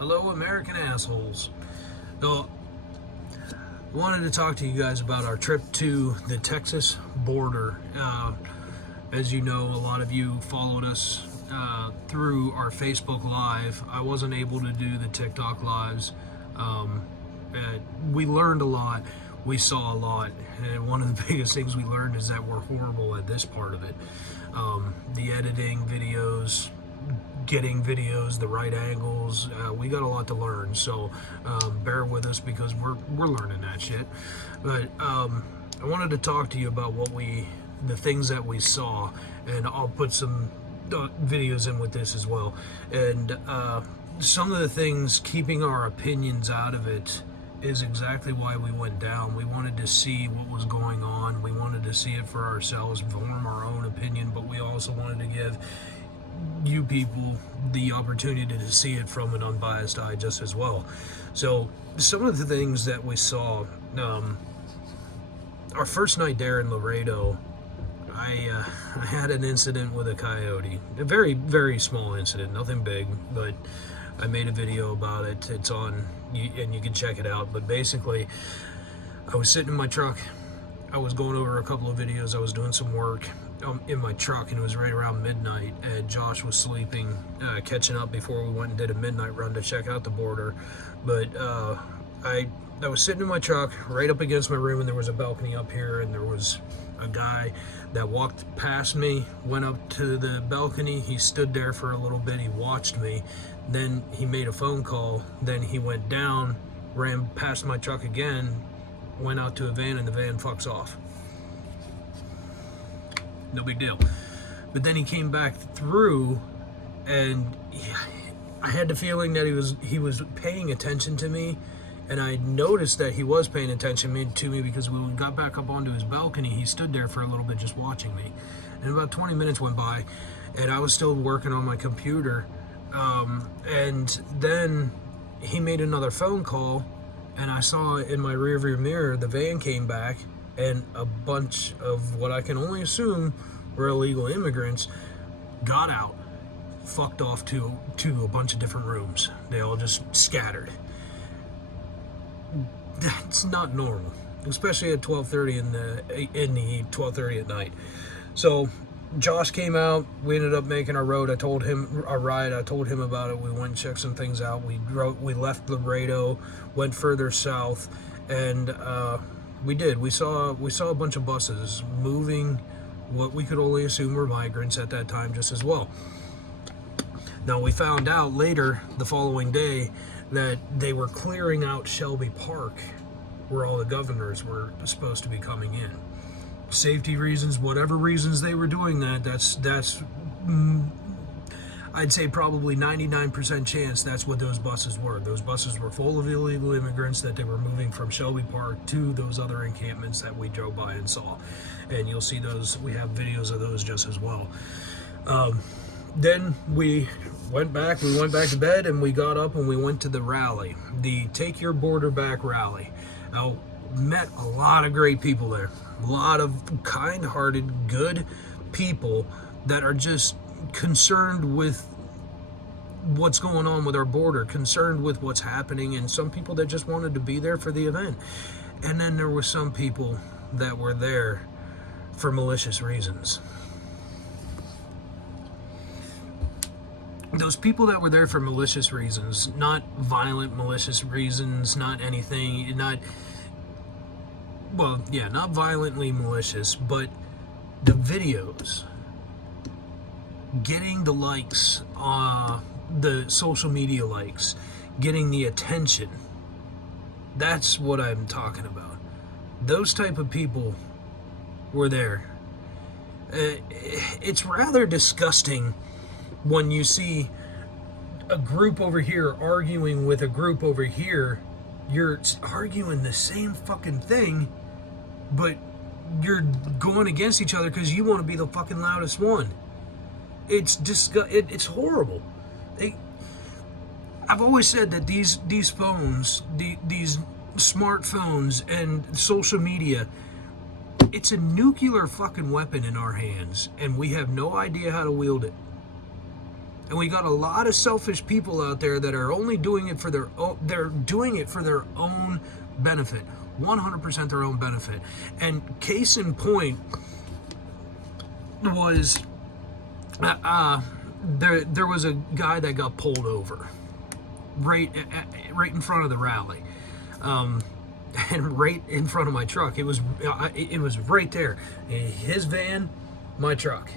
Hello, American assholes. So, I wanted to talk to you guys about our trip to the Texas border. As you know, a lot of you followed us through our Facebook Live. I wasn't able to do the TikTok Lives. We learned a lot. We saw a lot. And one of the biggest things we learned is that we're horrible at this part of it. The editing videos, getting videos, the right angles, we got a lot to learn, so bear with us because we're learning that shit. But I wanted to talk to you about the things that we saw, and I'll put some videos in with this as well. And some of the things, keeping our opinions out of it, is exactly why we went down. We wanted to see what was going on. We wanted to see it for ourselves, form our own opinion, but we also wanted to give you people the opportunity to see it from an unbiased eye just as well. So some of the things that we saw, our first night there in Laredo, I had an incident with a coyote. A very, very small incident, nothing big, but I made a video about it. It's on, and you can check it out. But basically, I was sitting in my truck. I was going over a couple of videos. I was doing some work in my truck, and it was right around midnight, and Josh was sleeping, catching up before we went and did a midnight run to check out the border. But I was sitting in my truck right up against my room, and there was a balcony up here, and there was a guy that walked past me, went up to the balcony. He stood there for a little bit. He watched me. Then he made a phone call. Then he went down, ran past my truck again, went out to a van, and the van fucks off. No big deal. But then he came back through, and I had the feeling that he was paying attention to me, and I noticed that he was paying attention to me because when we got back up onto his balcony, he stood there for a little bit just watching me. And about 20 minutes went by, and I was still working on my computer, and then he made another phone call, and I saw in my rearview mirror the van came back, and a bunch of what I can only assume were illegal immigrants got out, fucked off to a bunch of different rooms. They all just scattered. That's not normal, especially at 12:30 in the 12:30 at night. So Josh came out. We ended up making our ride. I told him about it. We went and checked some things out. We left Laredo, went further south, and we did. We saw a bunch of buses moving what we could only assume were migrants at that time just as well. Now we found out later the following day that they were clearing out Shelby Park where all the governors were supposed to be coming in. Safety reasons, whatever reasons they were doing that's I'd say probably 99% chance that's what those buses were. Those buses were full of illegal immigrants that they were moving from Shelby Park to those other encampments that we drove by and saw. And you'll see those, we have videos of those just as well. Then we went back to bed, and we got up and we went to the rally, the Take Your Border Back rally. Now, met a lot of great people there. A lot of kind-hearted, good people that are just concerned with what's going on with our border, concerned with what's happening, and some people that just wanted to be there for the event. And then there were some people that were there for malicious reasons. Those people that were there for malicious reasons, not violent malicious reasons, not anything, not violently malicious, but the videos, getting the likes, the social media likes, getting the attention. That's what I'm talking about. Those type of people were there. It's rather disgusting when you see a group over here arguing with a group over here. You're arguing the same fucking thing, but you're going against each other because you want to be the fucking loudest one. It's horrible. I've always said that these phones, these smartphones and social media, it's a nuclear fucking weapon in our hands, and we have no idea how to wield it. And we got a lot of selfish people out there that are only doing it for their own, they're doing it for their own benefit, 100% their own benefit. And case in point was there was a guy that got pulled over right in front of the rally, and right in front of my truck. It was right there, his van, my truck.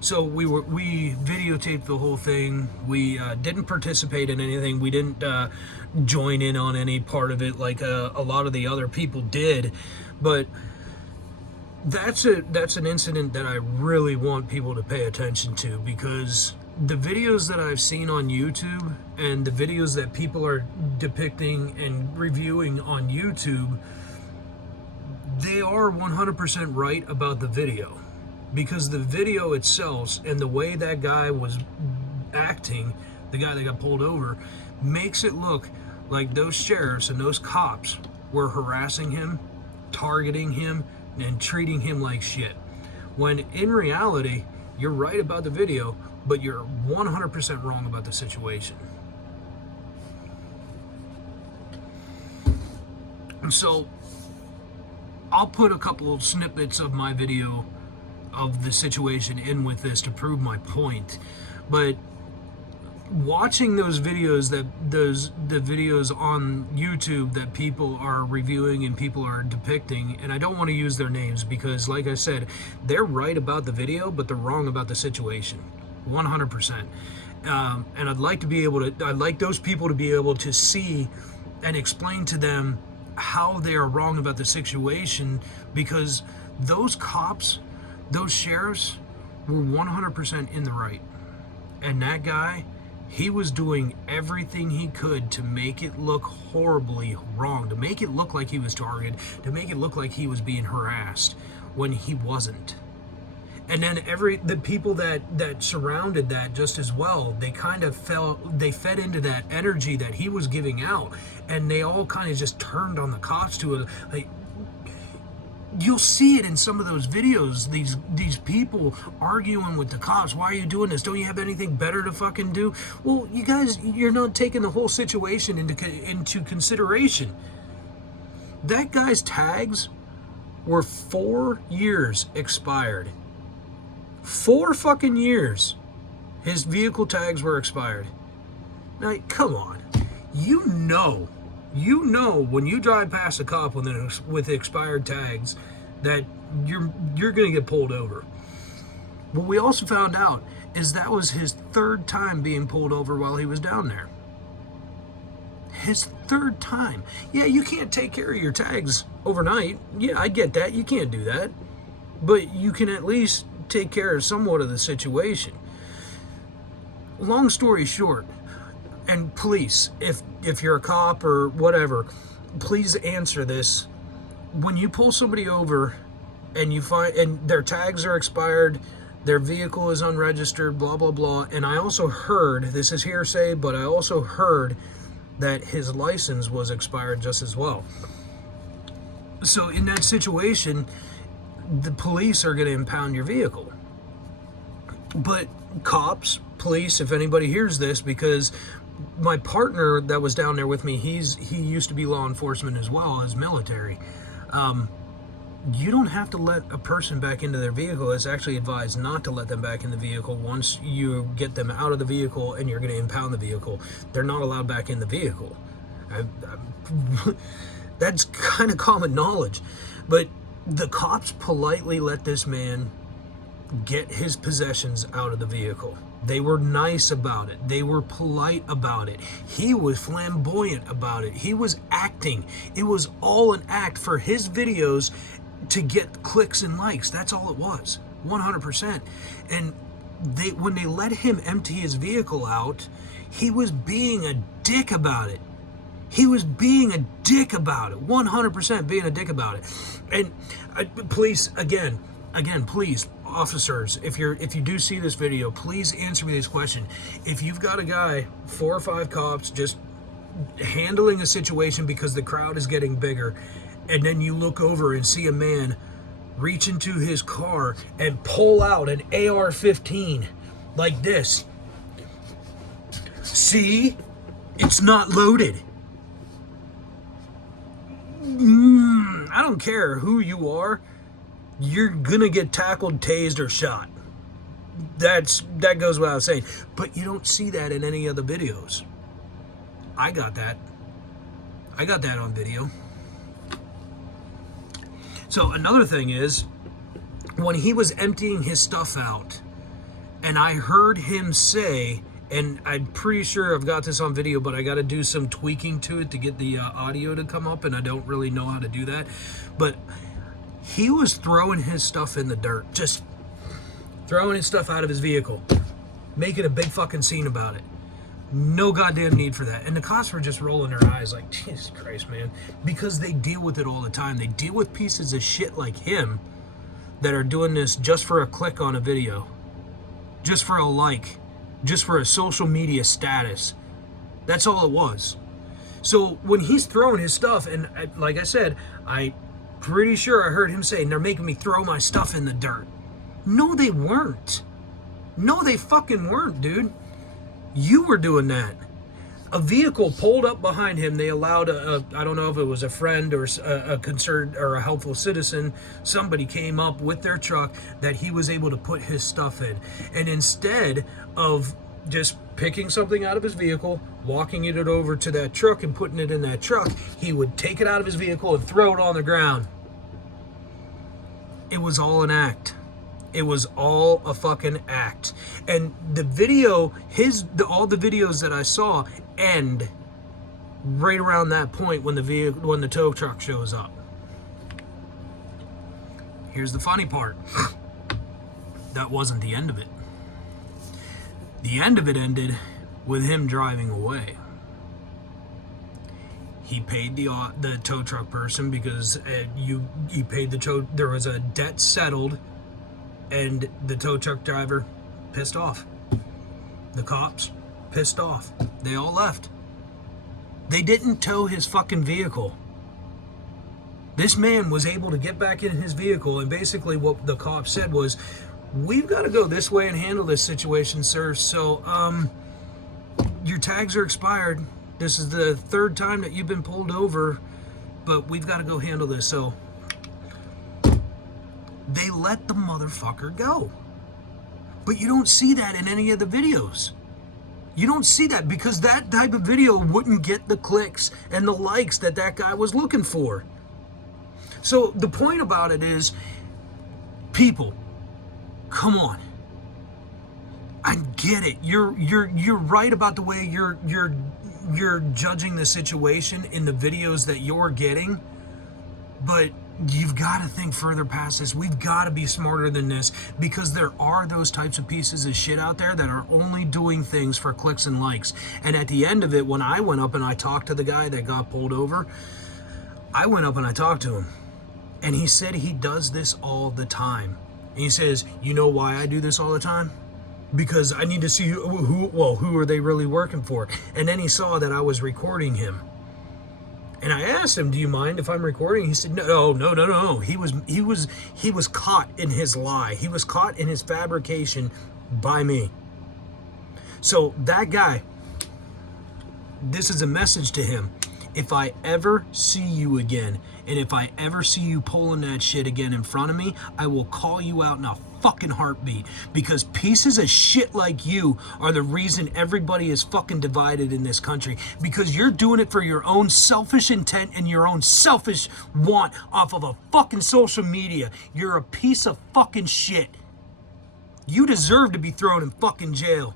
So we videotaped the whole thing. We didn't participate in anything. We didn't join in on any part of it like a lot of the other people did. But that's an incident that I really want people to pay attention to, because the videos that I've seen on YouTube and the videos that people are depicting and reviewing on YouTube, they are 100% right about the video. Because the video itself and the way that guy was acting, the guy that got pulled over, makes it look like those sheriffs and those cops were harassing him, targeting him, and treating him like shit. When in reality, you're right about the video, but you're 100% wrong about the situation. And so, I'll put a couple of snippets of my video of the situation in with this to prove my point. But watching those videos, the videos on YouTube that people are reviewing and people are depicting, and I don't want to use their names because, like I said, they're right about the video, but they're wrong about the situation, 100%. And I'd like those people to be able to see and explain to them how they are wrong about the situation, because those cops, those sheriffs were 100% in the right. And that guy, he was doing everything he could to make it look horribly wrong, to make it look like he was targeted, to make it look like he was being harassed when he wasn't. And then the people that surrounded that just as well, they kind of fed into that energy that he was giving out, and they all kind of just turned on the cops to it. Like, you'll see it in some of those videos, these people arguing with the cops. Why are you doing this? Don't you have anything better to fucking do? Well, you guys, you're not taking the whole situation into consideration. That guy's tags were 4 years expired. 4 fucking years. His vehicle tags were expired. Now, come on. You know when you drive past a cop with expired tags that you're going to get pulled over. What we also found out is that was his 3rd time being pulled over while he was down there. His 3rd time. Yeah, you can't take care of your tags overnight. Yeah, I get that. You can't do that. But you can at least take care of somewhat of the situation. Long story short, and police, if you're a cop or whatever, please answer this. When you pull somebody over and you find and their tags are expired, their vehicle is unregistered, blah blah blah, and I also heard, this is hearsay, but I also heard that his license was expired just as well. So in that situation, the police are going to impound your vehicle. But cops, police, if anybody hears this, because my partner that was down there with me, he used to be law enforcement as well as military. You don't have to let a person back into their vehicle. It's actually advised not to let them back in the vehicle once you get them out of the vehicle and you're going to impound the vehicle. They're not allowed back in the vehicle. That's kind of common knowledge. But the cops politely let this man get his possessions out of the vehicle. They were nice about it. They were polite about it. He was flamboyant about it. He was acting. It was all an act for his videos to get clicks and likes. That's all it was, 100%. And when they let him empty his vehicle out, he was being a dick about it. He was being a dick about it, 100% being a dick about it. And police, again, please, officers, if you do see this video, please answer me this question. If you've got a guy, 4 or 5 cops, just handling a situation because the crowd is getting bigger, and then you look over and see a man reach into his car and pull out an AR-15 like this, See? It's not loaded. I don't care who you are. You're gonna get tackled, tased, or shot. That goes without saying. But you don't see that in any of the videos. I got that. I got that on video. So another thing is, when he was emptying his stuff out, and I heard him say, and I'm pretty sure I've got this on video, but I got to do some tweaking to it to get the audio to come up, and I don't really know how to do that. But he was throwing his stuff in the dirt, just throwing his stuff out of his vehicle, making a big fucking scene about it. No goddamn need for that. And the cops were just rolling their eyes like, Jesus Christ, man. Because they deal with it all the time. They deal with pieces of shit like him that are doing this just for a click on a video, just for a like, just for a social media status. That's all it was. So when he's throwing his stuff, and like I said, I'm pretty sure I heard him say, they're making me throw my stuff in the dirt. No, they weren't. No, they fucking weren't, dude. You were doing that. A vehicle pulled up behind him. They allowed I don't know if it was a friend or a concerned or a helpful citizen. Somebody came up with their truck that he was able to put his stuff in. And instead of just picking something out of his vehicle, walking it over to that truck and putting it in that truck, he would take it out of his vehicle and throw it on the ground. It was all an act. It was all a fucking act. And the video, all the videos that I saw end right around that point when the tow truck shows up. Here's the funny part. That wasn't the end of it. The end of it ended with him driving away. He paid the tow truck person because he paid the tow. There was a debt settled. And the tow truck driver pissed off. The cops pissed off. They all left. They didn't tow his fucking vehicle. This man was able to get back in his vehicle, and basically what the cops said was, we've got to go this way and handle this situation, sir. So, your tags are expired. This is the third time that you've been pulled over, but we've got to go handle this. So they let the motherfucker go. But you don't see that in any of the videos. You don't see that because that type of video wouldn't get the clicks and the likes that guy was looking for. So the point about it is, people, come on. I get it. You're right about the way you're judging the situation in the videos that you're getting, but you've got to think further past this. We've got to be smarter than this, because there are those types of pieces of shit out there that are only doing things for clicks and likes. And at the end of it, when I went up and I talked to the guy that got pulled over, I went up and I talked to him, and he said he does this all the time. And he says, you know why I do this all the time? Because I need to see who are they really working for? And then he saw that I was recording him. And I asked him, do you mind if I'm recording? He said, no. He was caught in his lie. He was caught in his fabrication by me. So that guy, this is a message to him. If I ever see you again, and if I ever see you pulling that shit again in front of me, I will call you out in a fucking heartbeat, because pieces of shit like you are the reason everybody is fucking divided in this country, because you're doing it for your own selfish intent and your own selfish want off of a fucking social media. You're a piece of fucking shit. You deserve to be thrown in fucking jail,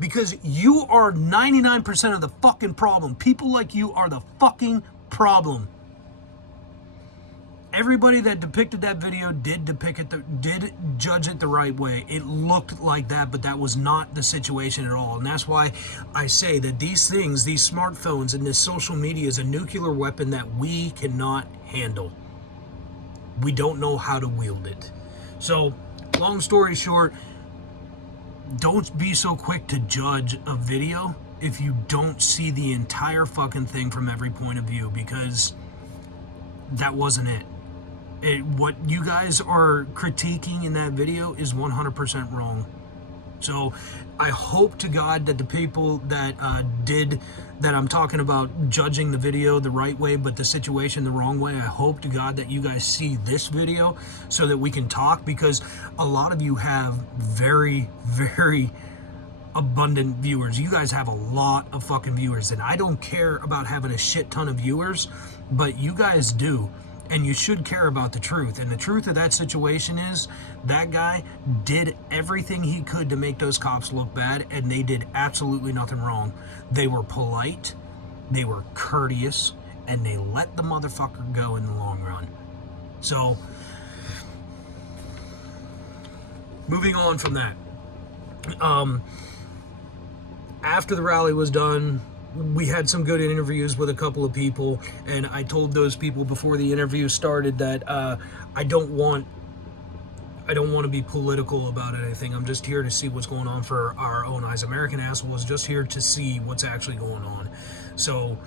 because you are 99% of the fucking problem. People like you are the fucking problem. Everybody that depicted that video did judge it the right way. It looked like that, but that was not the situation at all. And that's why I say that these things, these smartphones and this social media is a nuclear weapon that we cannot handle. We don't know how to wield it. So, long story short, don't be so quick to judge a video if you don't see the entire fucking thing from every point of view, because that wasn't it. What you guys are critiquing in that video is 100% wrong. So I hope to God that the people that that I'm talking about judging the video the right way, but the situation the wrong way, I hope to God that you guys see this video so that we can talk, because a lot of you have very, very abundant viewers. You guys have a lot of fucking viewers, and I don't care about having a shit ton of viewers, but you guys do. And you should care about the truth. And the truth of that situation is that guy did everything he could to make those cops look bad, and they did absolutely nothing wrong. They were polite, they were courteous, and they let the motherfucker go in the long run. So, moving on from that. After the rally was done, we had some good interviews with a couple of people, and I told those people before the interview started that I don't want to be political about anything. I'm just here to see what's going on for our own eyes. American Asshole was just here to see what's actually going on. So,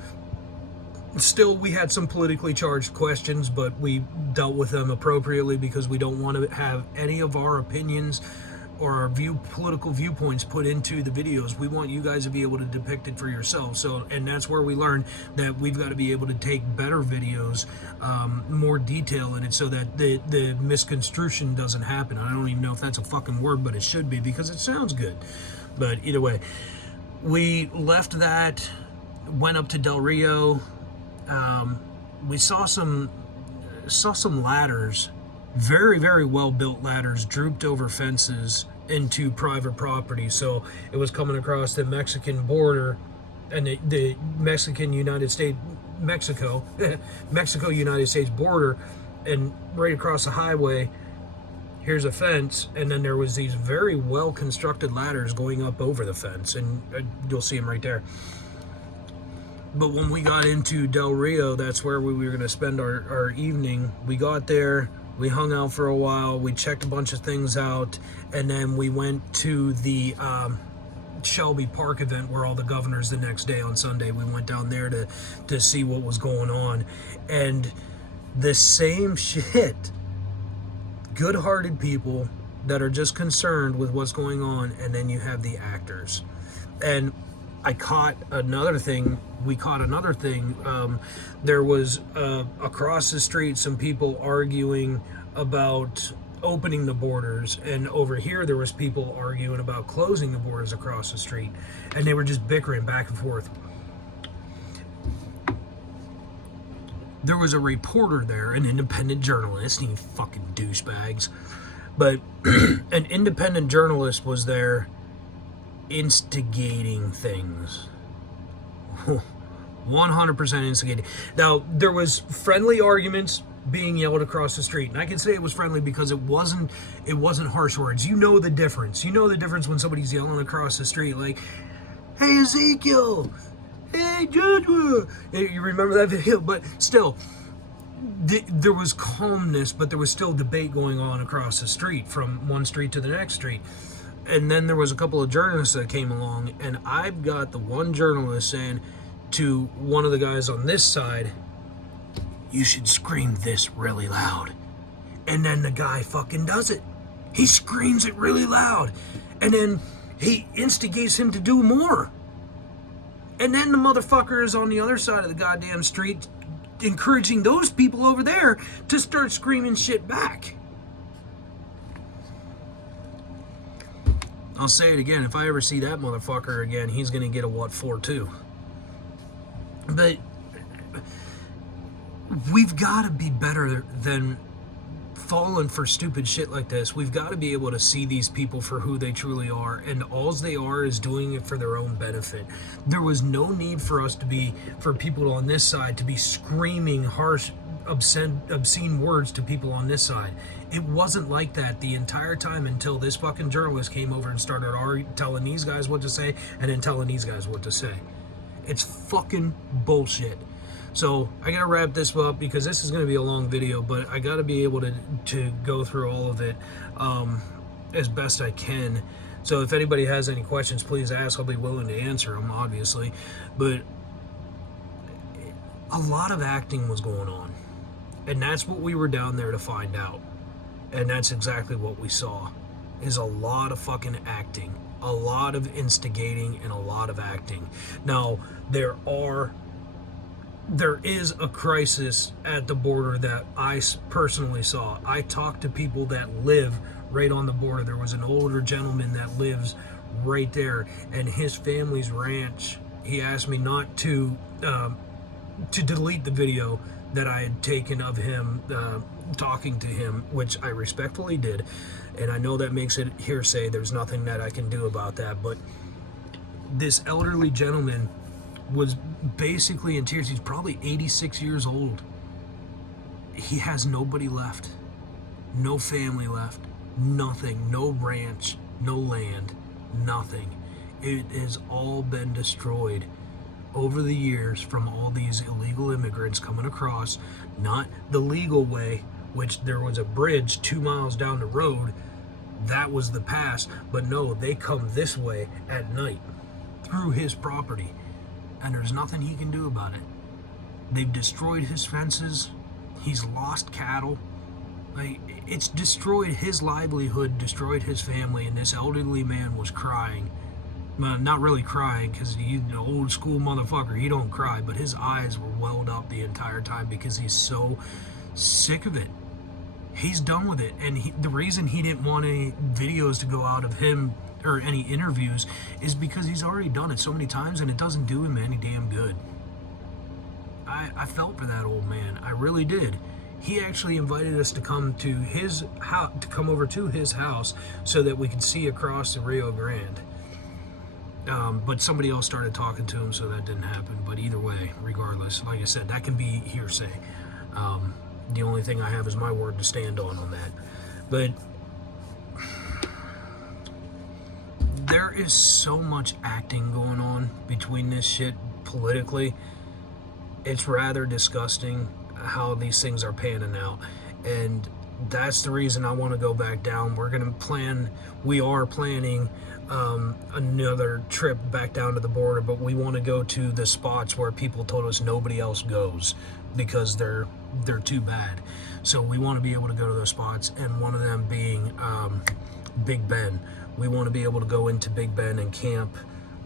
still, we had some politically charged questions, but we dealt with them appropriately because we don't want to have any of our opinions or our political viewpoints put into the videos. We want you guys to be able to depict it for yourselves. So, and that's where we learned that we've got to be able to take better videos, more detail in it, so that the misconstruction doesn't happen. I don't even know if that's a fucking word, but it should be, because it sounds good. But either way, we left that, went up to Del Rio. We saw some ladders, very, very well built ladders, drooped over fences into private property. So it was coming across the Mexican border and the Mexico-United States border, and right across the highway, here's a fence, and then there was these very well constructed ladders going up over the fence, and you'll see them right there. But when we got into Del Rio, that's where we were going to spend our evening. We got there, we hung out for a while, we checked a bunch of things out, and then we went to the Shelby Park event where all the governors the next day on Sunday. We went down there to see what was going on. And the same shit. Good-hearted people that are just concerned with what's going on, and then you have the actors. And we caught another thing. There was across the street some people arguing about opening the borders, and over here there was people arguing about closing the borders across the street, and they were just bickering back and forth. There was a reporter there, an independent journalist, you fucking douchebags, but an independent journalist was there instigating things. 100% instigating. Now, there was friendly arguments being yelled across the street, and I can say it was friendly because it wasn't harsh words. You know the difference. You know the difference when somebody's yelling across the street like, "Hey Ezekiel, hey Joshua." You remember that video? But still, there was calmness, but there was still debate going on across the street, from one street to the next street. And then there was a couple of journalists that came along, and I've got the one journalist saying to one of the guys on this side, "You should scream this really loud." And then the guy fucking does it. He screams it really loud. And then he instigates him to do more. And then the motherfucker is on the other side of the goddamn street encouraging those people over there to start screaming shit back. I'll say it again, if I ever see that motherfucker again, he's gonna get a what for too. But we've got to be better than falling for stupid shit like this. We've got to be able to see these people for who they truly are, and all they are is doing it for their own benefit. There was no need for people on this side to be screaming harsh, obscene words to people on this side. It wasn't like that the entire time until this fucking journalist came over and started telling these guys what to say, and then telling these guys what to say. It's fucking bullshit. So I gotta wrap this up because this is gonna be a long video, but I gotta be able to go through all of it as best I can. So if anybody has any questions, please ask. I'll be willing to answer them, obviously. But a lot of acting was going on, and that's what we were down there to find out. And that's exactly what we saw, is a lot of fucking acting. a lot of instigating and a lot of acting. Now, there is a crisis at the border that I personally saw. I talked to people that live right on the border. There was an older gentleman that lives right there, and his family's ranch. He asked me not to delete the video that I had taken of him talking to him, which I respectfully did, and I know that makes it hearsay. There's nothing that I can do about that, but this elderly gentleman was basically in tears. He's probably 86 years old. He has nobody left, no family left, nothing, no ranch, no land, nothing. It has all been destroyed over the years from all these illegal immigrants coming across, not the legal way, which there was a bridge 2 miles down the road. That was the pass, but no, they come this way at night through his property, and there's nothing he can do about it. They've destroyed his fences. He's lost cattle. Like, it's destroyed his livelihood, destroyed his family, and this elderly man was crying. Well, not really crying, because he's an old school motherfucker. He don't cry, but his eyes were welled up the entire time because he's so sick of it. He's done with it, and the reason he didn't want any videos to go out of him or any interviews is because he's already done it so many times, and it doesn't do him any damn good. I felt for that old man. I really did. He actually invited us to come to his house, to come over to his house, so that we could see across the Rio Grande. But somebody else started talking to him, so that didn't happen. But either way, regardless, like I said, that can be hearsay. The only thing I have is my word to stand on that. But there is so much acting going on between this shit politically. It's rather disgusting how these things are panning out. And that's the reason I want to go back down. We are planning another trip back down to the border, but we want to go to the spots where people told us nobody else goes because they're too bad. So we want to be able to go to those spots, and one of them being Big Bend. We want to be able to go into Big Bend and camp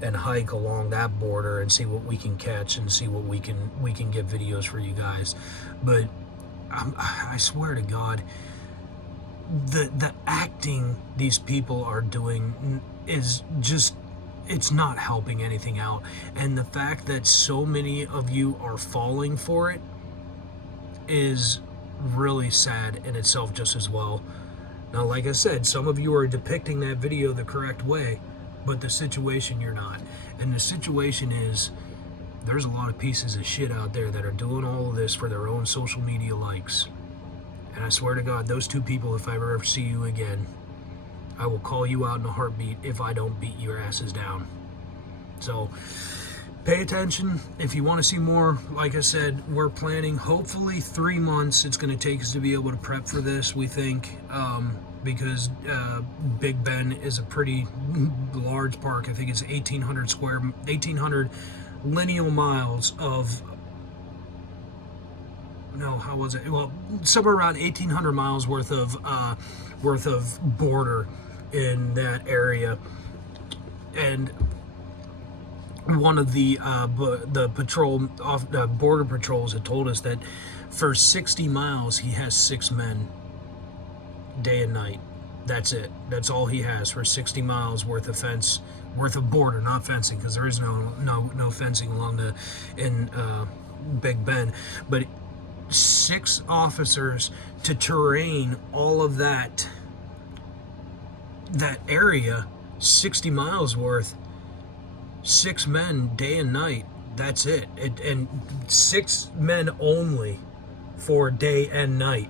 and hike along that border and see what we can catch and see what we can get videos for you guys. But I swear to God, the acting these people are doing is just, it's not helping anything out. And the fact that so many of you are falling for it is really sad in itself just as well. Now, like I said, some of you are depicting that video the correct way, but the situation you're not. And the situation is, there's a lot of pieces of shit out there that are doing all of this for their own social media likes. And I swear to God, those two people, if I ever see you again, I will call you out in a heartbeat if I don't beat your asses down. So pay attention. If you want to see more, like I said, we're planning hopefully 3 months. It's going to take us to be able to prep for this, we think, because Big Bend is a pretty large park. I think it's 1,800 lineal miles of, no, how was it? Well, somewhere around 1,800 miles worth of border in that area. And one of the border patrols had told us that for 60 miles he has 6 men, day and night. That's it. That's all he has for 60 miles worth of border, not fencing, because there is no fencing along in Big Bend. But 6 officers to terrain all of that area, 60 miles worth, 6 men day and night. That's it. And 6 men only for day and night.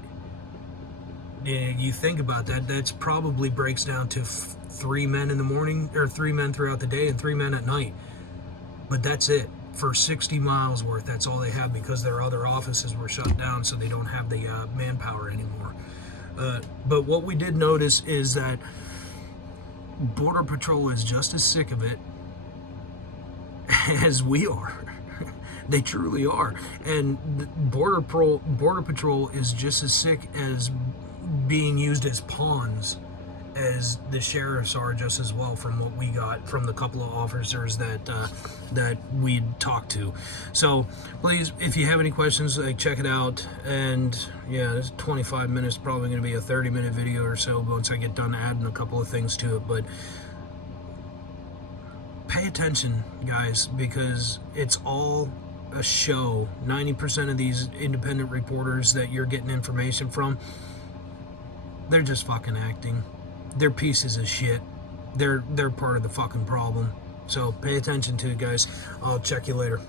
You think about that, that's probably breaks down to 3 men in the morning, or 3 men throughout the day and 3 men at night. But that's it for 60 miles worth. That's all they have, because their other offices were shut down, so they don't have the manpower anymore. But what we did notice is that Border Patrol is just as sick of it as we are. They truly are. And Border Patrol is just as sick as being used as pawns as the sheriffs are just as well, from what we got from the couple of officers that we talked to. So please, if you have any questions, like, check it out. And yeah, this 25 minutes, probably going to be a 30-minute video or so once I get done adding a couple of things to it. But pay attention, guys, because it's all a show. 90% of these independent reporters that you're getting information from, they're just fucking acting. They're pieces of shit. They're part of the fucking problem. So pay attention to it, guys. I'll check you later.